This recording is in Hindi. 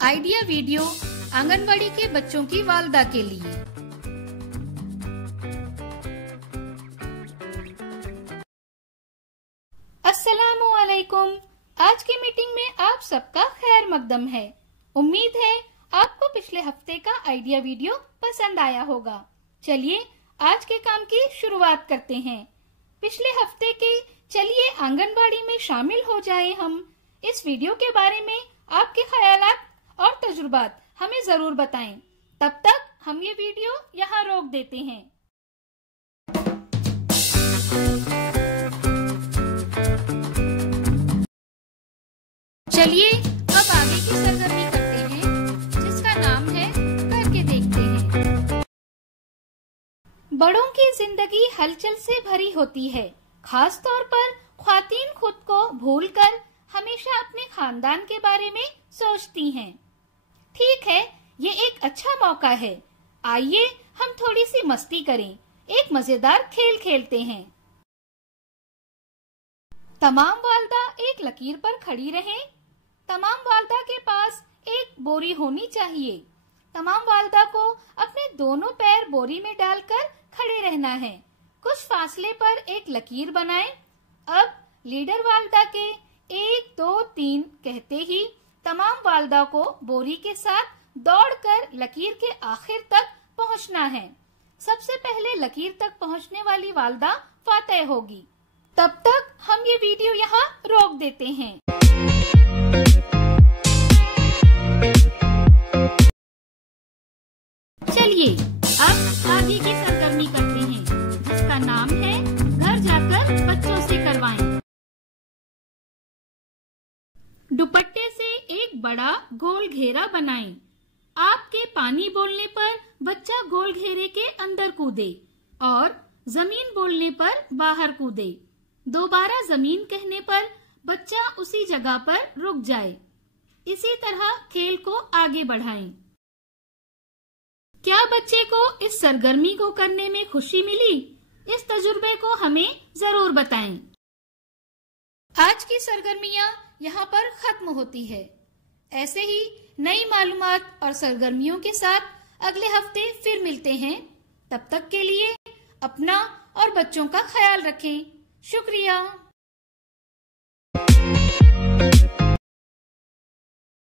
आइडिया वीडियो आंगनबाड़ी के बच्चों की वालदा के लिए। अस्सलामु अलैकुम। आज की मीटिंग में आप सबका खैर मकदम है। उम्मीद है आपको पिछले हफ्ते का आइडिया वीडियो पसंद आया होगा। चलिए आज के काम की शुरुआत करते हैं। पिछले हफ्ते के चलिए आंगनबाड़ी में शामिल हो जाए हम। इस वीडियो के बारे में आपके ख्यालात और तजुर्बात हमें जरूर बताएं। तब तक हम ये वीडियो यहाँ रोक देते हैं। चलिए अब आगे की सरगर्मी करते हैं, जिसका नाम है करके देखते हैं। बड़ों की जिंदगी हलचल से भरी होती है। खास तौर पर ख्वातीन खुद को भूलकर हमेशा अपने खानदान के बारे में सोचती हैं। ठीक है, ये एक अच्छा मौका है। आइए हम थोड़ी सी मस्ती करें, एक मजेदार खेल खेलते हैं। तमाम वालदा एक लकीर पर खड़ी रहें। तमाम वालदा के पास एक बोरी होनी चाहिए। तमाम वालदा को अपने दोनों पैर बोरी में डालकर खड़े रहना है। कुछ फासले पर एक लकीर बनाएं। अब लीडर वालदा के 1, 2, 3 कहते ही तमाम वालदा को बोरी के साथ दौड़कर लकीर के आखिर तक पहुंचना है। सबसे पहले लकीर तक पहुंचने वाली वालदा फातेह होगी। तब तक हम ये वीडियो यहाँ रोक देते हैं। चलिए अब आगे की सरगर्मी करते हैं, जिसका नाम है घर जाकर बच्चों से करवाएं। दुपट्टे से एक बड़ा गोल घेरा बनाएं। आपके पानी बोलने पर बच्चा गोल घेरे के अंदर कूदे और जमीन बोलने पर बाहर कूदे। दोबारा जमीन कहने पर बच्चा उसी जगह पर रुक जाए। इसी तरह खेल को आगे बढ़ाएं। क्या बच्चे को इस सरगर्मी को करने में खुशी मिली? इस तजुर्बे को हमें जरूर बताएं। आज की सरगर्मियां यहाँ पर खत्म होती है। ऐसे ही नई मालूमात और सरगर्मियों के साथ अगले हफ्ते फिर मिलते हैं। तब तक के लिए अपना और बच्चों का ख्याल रखें। शुक्रिया।